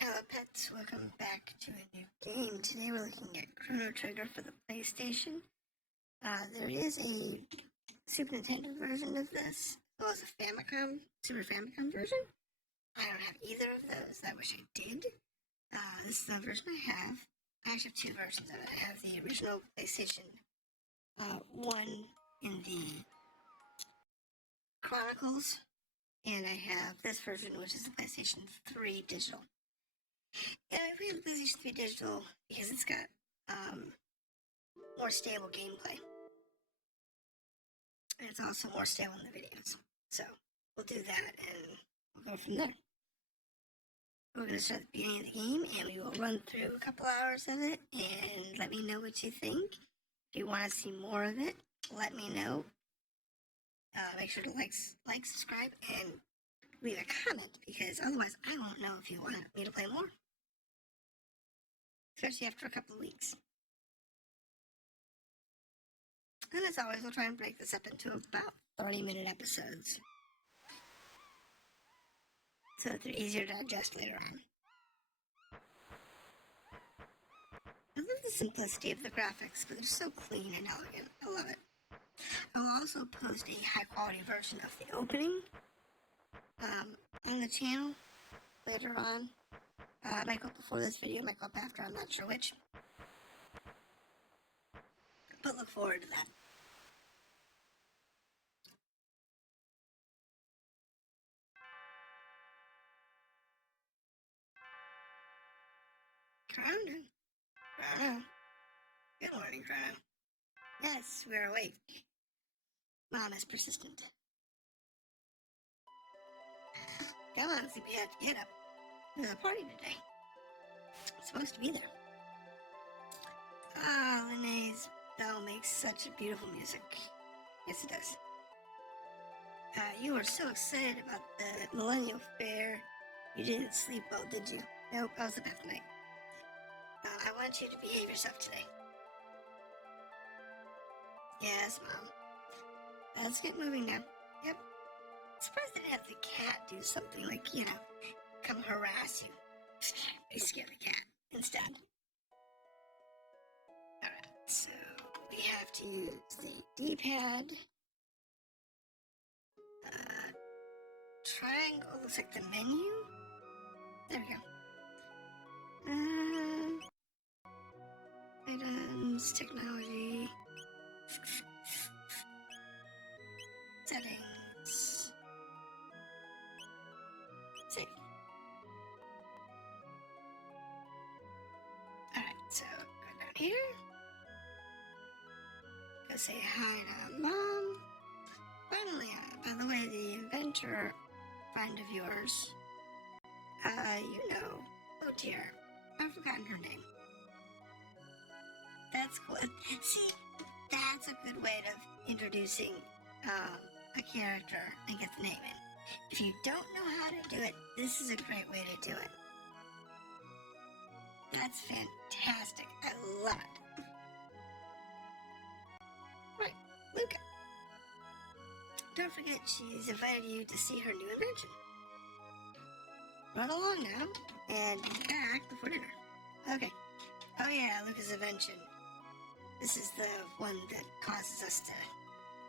Hello pets, welcome back to a new game. Today we're looking at Chrono Trigger for the PlayStation. There is a Super Nintendo version of this, as well as a Super Famicom version. I don't have either of those. I wish I did. This is the version I have. I actually have two versions of it. I have the original PlayStation 1 in the Chronicles, and I have this version, which is the PlayStation 3 digital. Yeah, I played the PlayStation 3 digital because it's got more stable gameplay. And it's also more stable in the videos. So we'll do that and we'll go from there. We're going to start at the beginning of the game and we will run through a couple hours of it and let me know what you think. If you want to see more of it, let me know. Make sure to like, subscribe, and leave a comment because otherwise I won't know if you want me to play more. Especially after a couple of weeks. And as always, we'll try and break this up into about 30-minute episodes so that they're easier to digest later on. I love the simplicity of the graphics, but they're so clean and elegant. I love it. I will also post a high-quality version of the opening on the channel later on. It might go up before this video, it might go up after, I'm not sure which. But look forward to that. Crono. Good morning, Crono. Yes, we're awake. Mom is persistent. Come on, sleepyhead, get up. There's a party today. I'm supposed to be there. Leene's bell makes such a beautiful music. Yes, it does. You were so excited about the Millennial fair. You didn't sleep well, did you? Nope, I was up half the night. I want you to behave yourself today. Yes, Mom. Let's get moving now. Yep. I'm surprised they didn't have the cat do something like, come harass you. They scare the cat instead. Alright, so we have to use the D-pad. Triangle looks like the menu. There we go. Items, technology, settings, save. Alright, so go down here. Go say hi to Mom. Finally, by the way, the inventor friend of yours, oh dear, I've forgotten her name. That's cool. See, that's a good way of introducing a character and get the name in. If you don't know how to do it, this is a great way to do it. That's fantastic. I love it. Right, Lucca. Don't forget she's invited you to see her new invention. Run along now, and be back before dinner. Okay. Oh yeah, Lucca's invention. This is the one that causes us to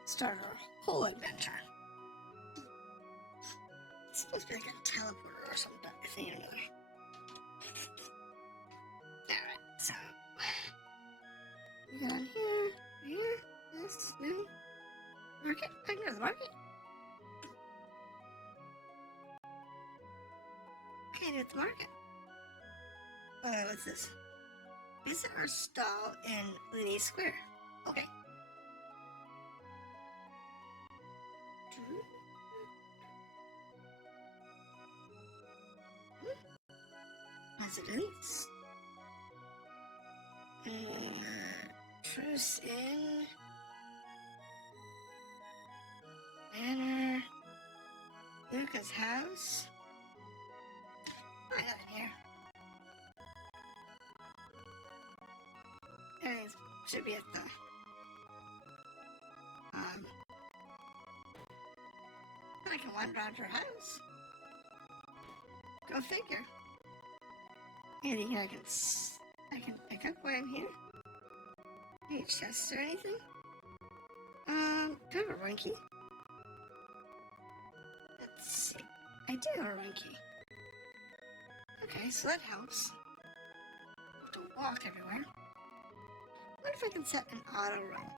start our whole adventure. It's supposed to be like a teleporter or something, I think, or another. Alright, so we got on here, this, no, market, I can go to the market. Okay, to the market. What's this? Visit our stall in Leene Square. Okay. Residence. Truce Inn. Manor. Lucca's house. Nothing here. Everything should be at the I can wander around her house. Go figure. Anything I can pick up while I'm here? Any chests or anything? Do I have a run key? Let's see. I do have a run key. Okay, so that helps. I have to walk everywhere. What if I can set an auto run?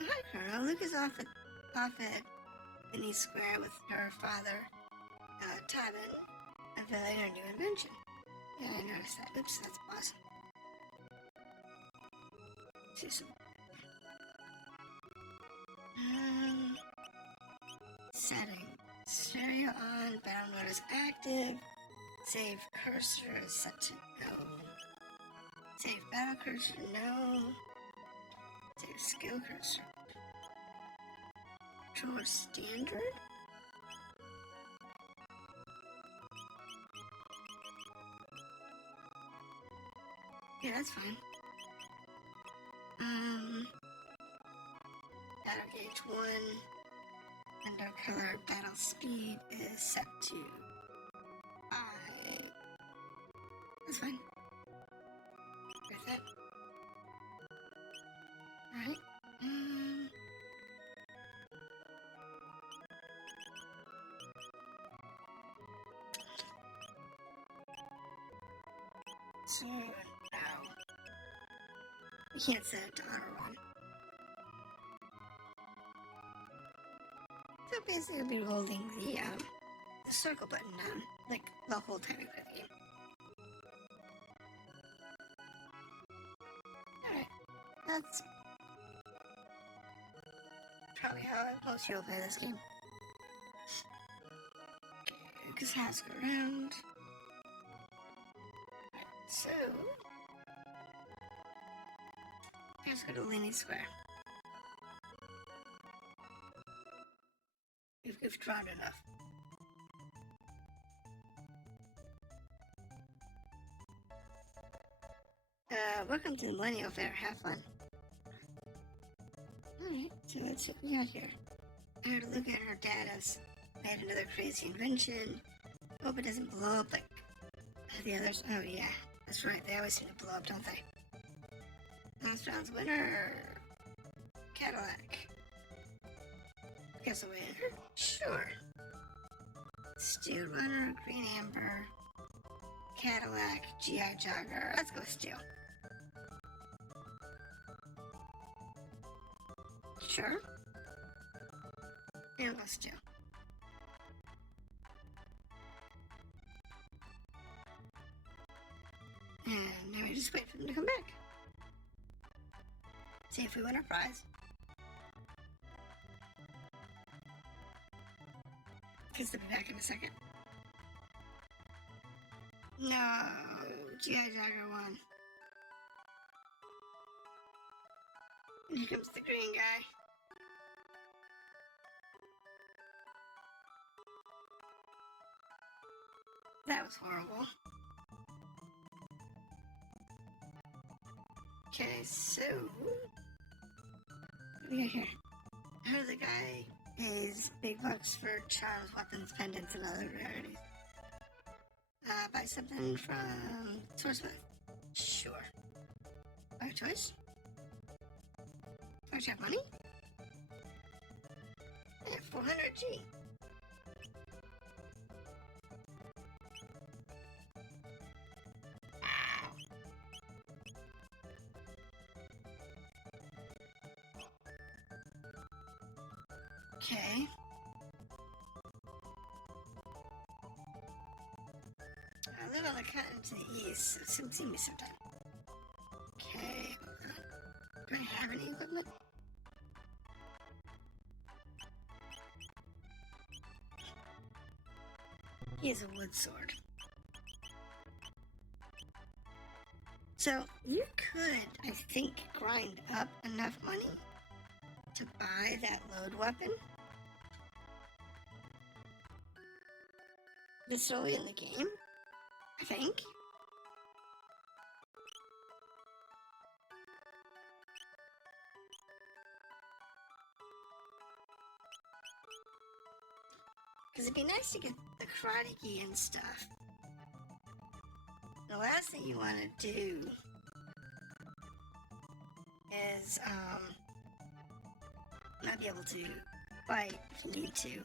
Hi, Crono. Lucca's off at Leene Square with her father, Tavin, unveiling her new invention. Yeah, I noticed that. Oops, that's awesome. See some. Setting. Stereo on, battle mode is active. Save cursor is set to no. Save battle cursor, no. Save skill cursor. Controller standard? Yeah, that's fine. Battle gauge 1. Window color battle speed is set to 5. That's fine. With it. Alright. So now you can't set it to auto run. So basically I'll be holding the circle button down, like the whole time we play the game. Alright, that's probably how most people play this game. Okay, because it has to go around. Alright, so let's go to Leene Square. We've drawn enough. Welcome to the Millennial Fair. Have fun. Alright, so that's what we got here. I heard Lucca and her dad has made another crazy invention. Hope it doesn't blow up like the others. Oh yeah, that's right. They always seem to blow up, don't they? Last round's winner, Cadillac. Guess a winner? Sure. Steel Runner, Green Amber, Cadillac, GI Jogger. Let's go with Steel. Sure. And we'll Steel. And now we just wait for them to come back. See if we win our prize. Because they'll be back in a second. No, GI Jogger won. And here comes the green guy. That was horrible. Okay, so what do we got here? I heard the guy pays big bucks for charms, weapons, pendants, and other rarities. Buy something from Sourcewith. Sure. By choice? Don't you have money? Yeah, 400G. Okay. I live on the continent to the east, so see me sometime. Okay. Do I have any equipment? He has a wood sword. So, you could, I think, grind up enough money to buy that load weapon. This early in the game, I think. Because it'd be nice to get the karate key and stuff the last thing you want to do is not be able to fight if you need to.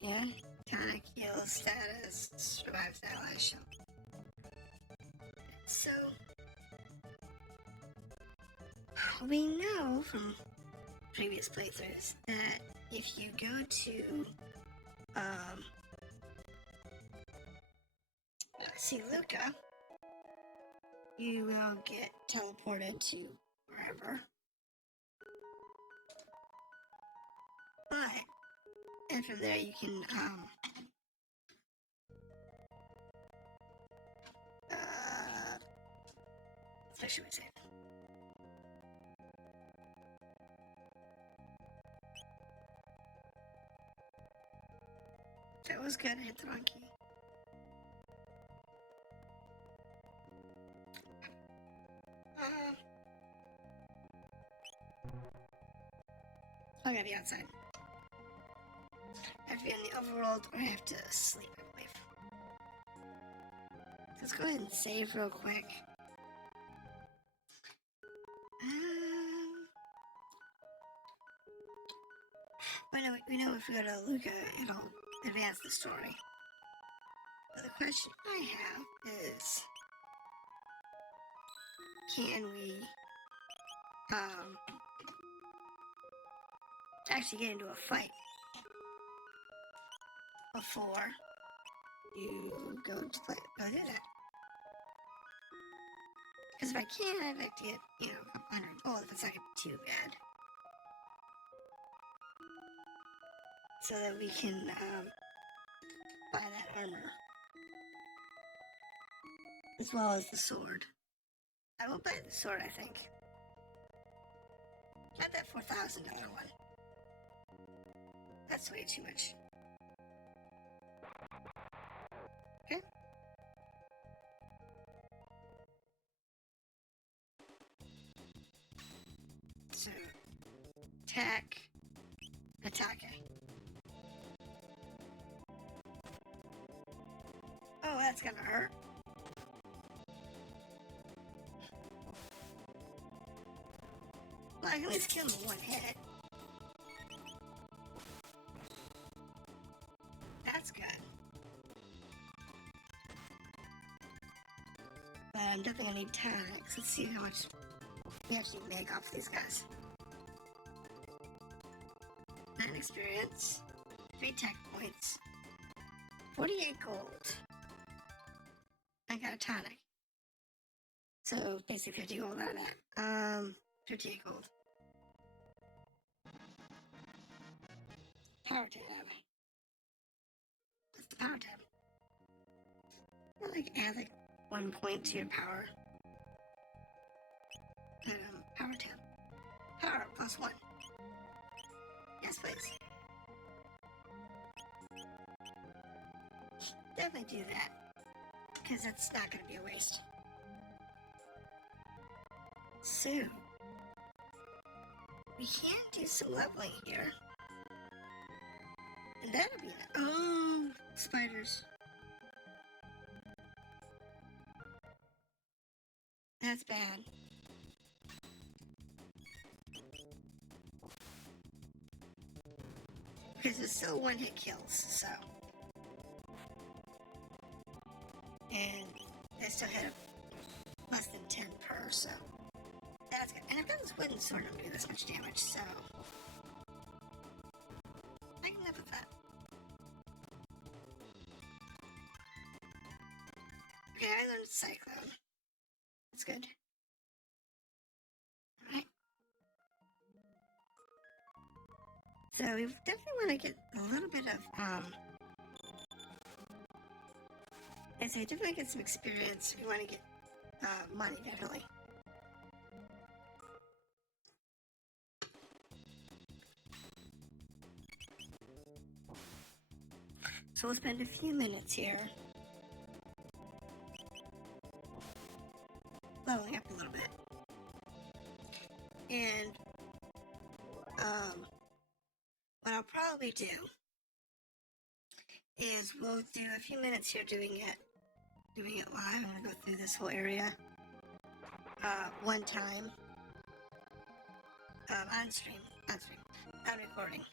Yeah, tonic heals status, survives ally shell. So, we know from previous playthroughs that if you go to, see Lucca, you will get teleported to wherever. But, and from there you can, what should we say? That was good, I hit the wrong key. I gotta be outside. I have to be in the overworld or I have to sleep, I believe. Let's go ahead and save real quick. We know if we go to Lucca, it'll advance the story. But the question I have is, can we actually get into a fight before you go to play? Go do that. Because if I can, I'd like to get, you know, a couple hundred gold if it's not too bad. So that we can buy that armor. As well as the sword. I will buy the sword, I think. Not that $4,000 one. That's way too much. Okay. So, attack. Oh, that's gonna hurt. Well, I can at least kill him in one hit. That's good. But I'm definitely gonna need tonics. Let's see how much we actually make off these guys. 9 experience, 3 tech points, 48 gold. I got a tonic. So basically 50 gold out of that. 58 gold. Power tab. What's the power tab? I like add like 1 point to your power. But power tab. Power +1. Yes, please. Definitely do that. Because it's not going to be a waste. So, we can do some leveling here. And that'll be it. Oh, spiders. That's bad. Because it's still 1-hit kills, so. And they still hit less than 10 per, so. That's good. And I've got this wooden sword don't do this much damage, so. I can live with that. Okay, I learned Cyclone. That's good. Alright. So we definitely want to get a little bit of, I'd say definitely get some experience. We want to get, money, definitely. So we'll spend a few minutes here leveling up a little bit. And what I'll probably do is we'll do a few minutes here doing it live. I'm gonna go through this whole area one time on stream, not recording,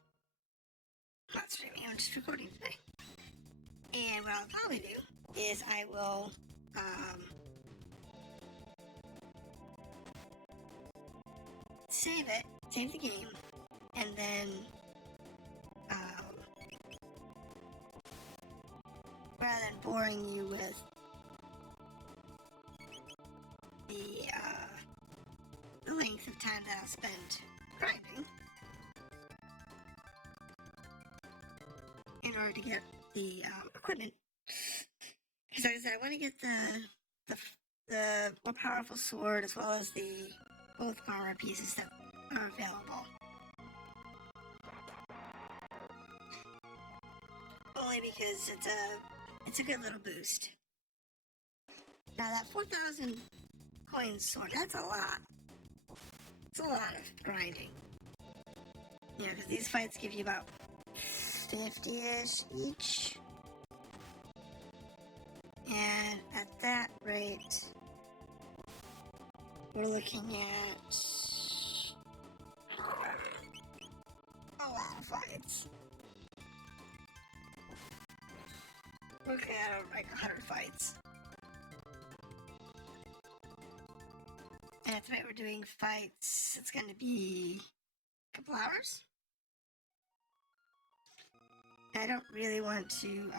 not streaming. I'm just recording today. And what I'll probably do is I will save the game, and then rather than boring you with the length of time that I'll spend grinding in order to get the equipment. Because like I said, I want to get the more powerful sword as well as the both armor pieces that are available. Only because it's a good little boost. Now that 4,000 coins sword, that's a lot. It's a lot of grinding. Yeah, because these fights give you about 50-ish each. And at that rate, we're looking at a lot of fights. Looking at like 100 fights. And tonight we're doing fights. It's going to be a couple hours. I don't really want to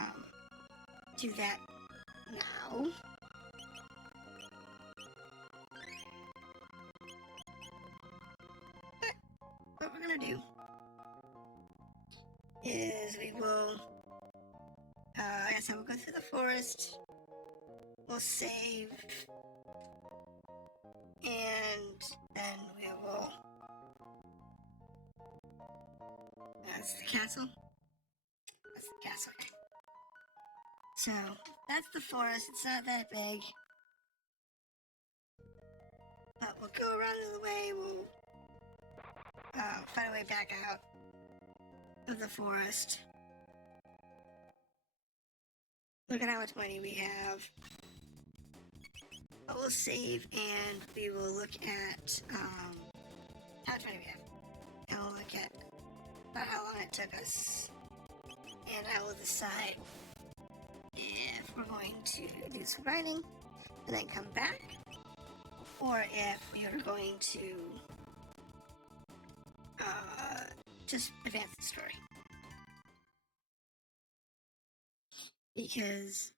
do that now. But what we're going to do is we will, like I said, we'll go through the forest. We'll save. And then we will. That's the castle. That's the castle. So that's the forest. It's not that big, but we'll go around the way. We'll find a way back out of the forest. Look at how much money we have. We'll save and we will look at how much money we have. And we'll look at about how long it took us. And I will decide if we're going to do some grinding and then come back, or if we are going to just advance the story. Because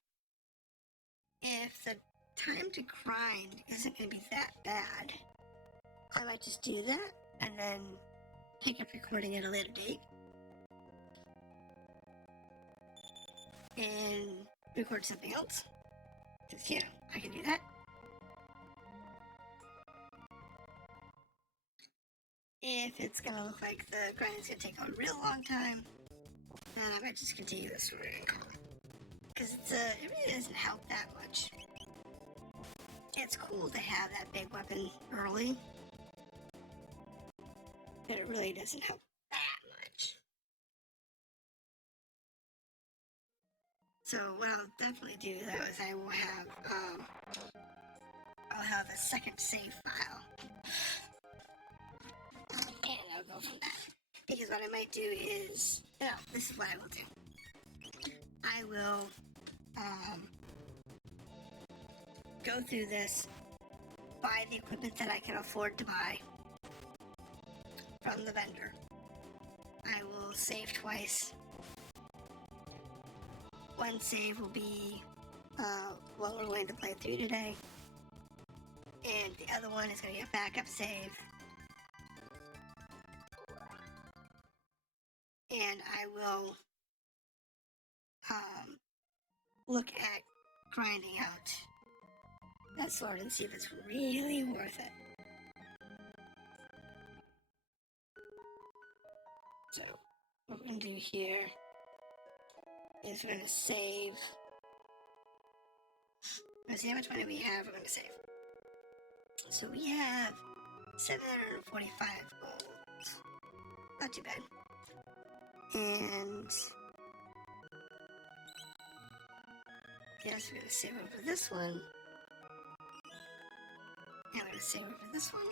if the time to grind isn't going to be that bad, I might just do that and then pick up recording at a later date and record something else. Because, you know, I can do that. If it's going to look like the grinding's going to take a real long time, then I might just continue the story and call it. Because it really doesn't help that much. It's cool to have that big weapon early, but it really doesn't help that much. So what I'll definitely do though is I will have I'll have a second save file, and I'll go from that. Because what I might do is, this is what I will do. I will go through this, buy the equipment that I can afford to buy from the vendor. I will save twice. One save will be what we're going to play through today, and the other one is going to be a backup save. And I will look at grinding out that sword and see if it's really worth it. So, what we're going to do here is we're going to save. Let's see how much money we have. We're going to save. So we have 745 gold. Not too bad. And Yes, we're gonna save over this one. And we're gonna save over this one.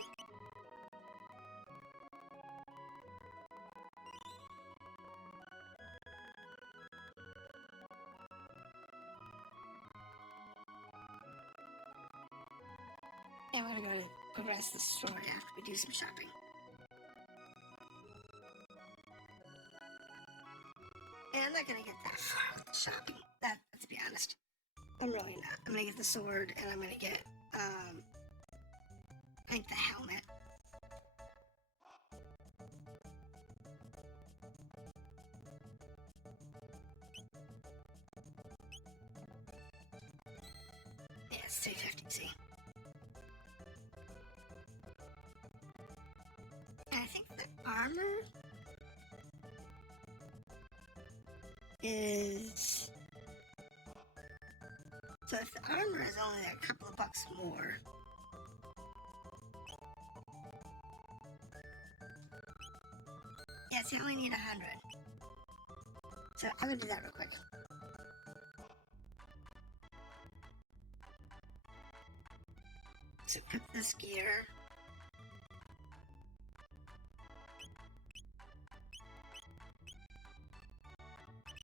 And we're gonna progress the story after we do some shopping. And I'm not gonna get that far with the shopping. To be honest. I'm really not. I'm gonna get the sword and I'm gonna get, I think the helmet. Yeah, it's 350, see? And I think the armor is... So if the armor is only a couple of bucks more, yes, you only need 100. So I'm gonna do that real quick. So equip this gear.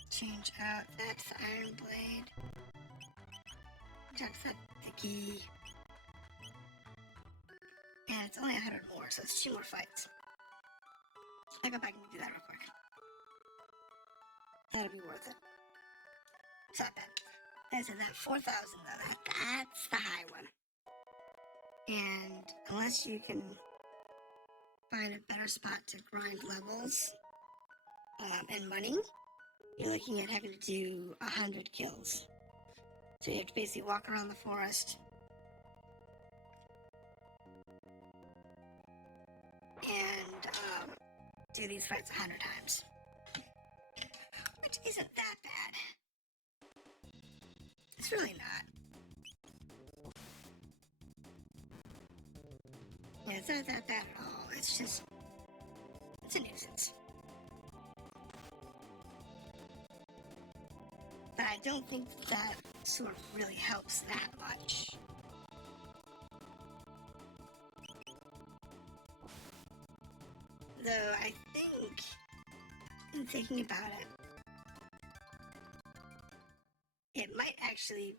Change out, that's the iron blade. That's the key. And it's only 100 more, so it's 2 more fights. I'll go back and do that real quick. That'll be worth it. It's not bad. And so that 4,000 though, that's the high one. And unless you can find a better spot to grind levels and money, you're looking at having to do 100 kills. So you have to basically walk around the forest and do these fights 100 times. Which isn't that bad. It's really not. Yeah, it's not that bad at all. It's just, it's a nuisance. But I don't think that sort of really helps that much. Though I think, in thinking about it, it might actually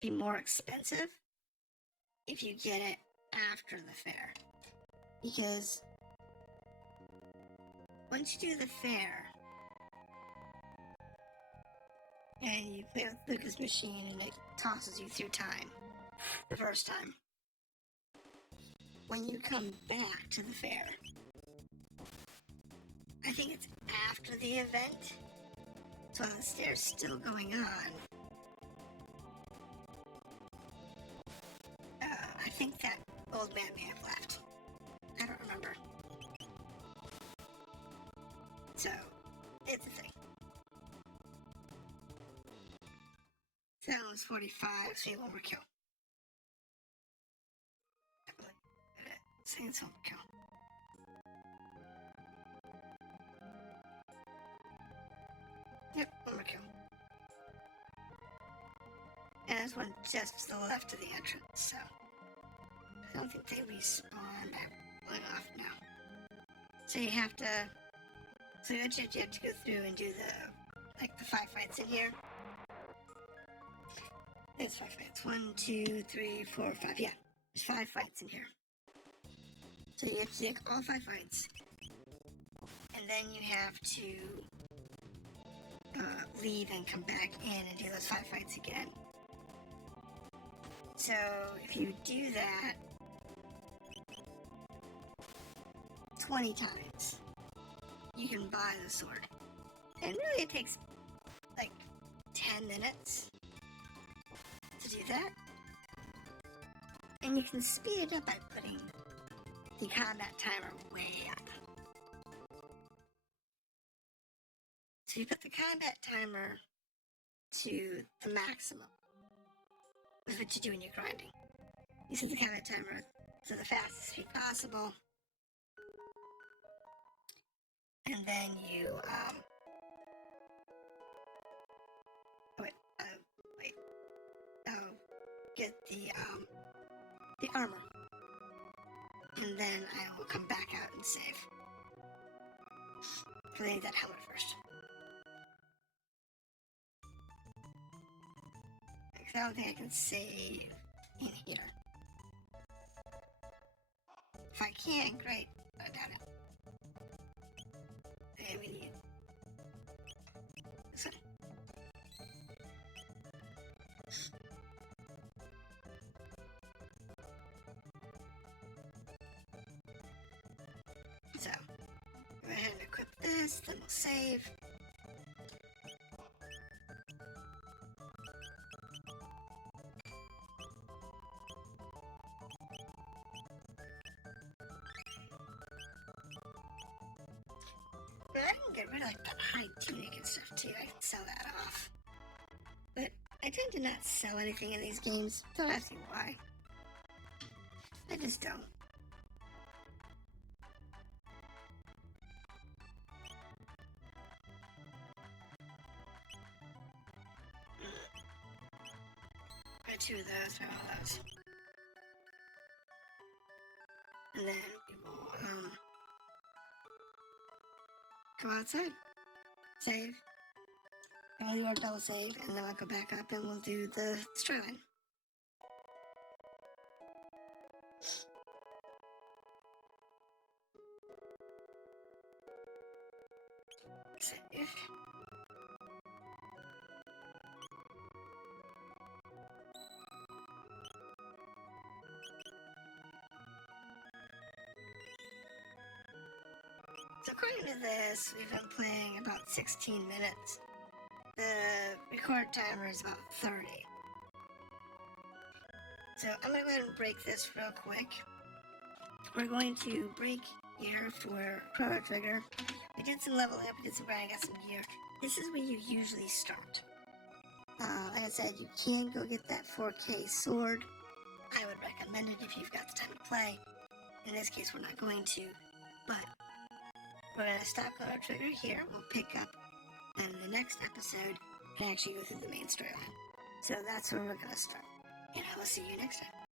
be more expensive if you get it after the fair. Because once you do the fair, and you play with Lucca's machine and it tosses you through time the first time, when you come back to the fair, I think it's after the event, so while the fair's still going on, I think that old man may have left. I don't remember. So, it's a thing. So that was 45, so you one more kill. I believe it. Say it's one more kill. Yep, one more kill. And there's one just to the left of the entrance, so I don't think they respawn. I'm pulling off now. So you have to, so you have to go through and do the 5 fights in here. There's 5 fights. 1, 2, 3, 4, 5. Yeah, there's 5 fights in here. So you have to take all 5 fights, and then you have to leave and come back in and do those 5 fights again. So if you do that 20 times, you can buy the sword. And really it takes like 10 minutes to do that. And you can speed it up by putting the combat timer way up. So you put the combat timer to the maximum with what you do when you're grinding. You set the combat timer to the fastest speed possible. And then you, wait, get the armor. And then I will come back out and save. Because I need that helmet first. Because I don't think I can save in here. If I can, great. I doubt it. Okay, we need this one. So, go ahead and equip this, then we'll save. But I can get rid of like the high tunic and stuff too. I can sell that off. But I tend to not sell anything in these games. Don't ask me why. I just don't. Buy 2 of those, buy all those. And then we will go outside. Save. And we'll do our double save, and then I'll go back up and we'll do the storyline. Save. So according to this, we've been playing about 16 minutes. The record timer is about 30. So I'm going to go ahead and break this real quick. We're going to break here for Chrono Trigger. We did some leveling up, we did some grinding, got some gear. This is where you usually start. Like I said, you can go get that 4K sword. I would recommend it if you've got the time to play. In this case, we're not going to, but we're going to stop Chrono Trigger here. We'll pick up in the next episode and actually go through the main storyline. So that's where we're going to start. And I will see you next time.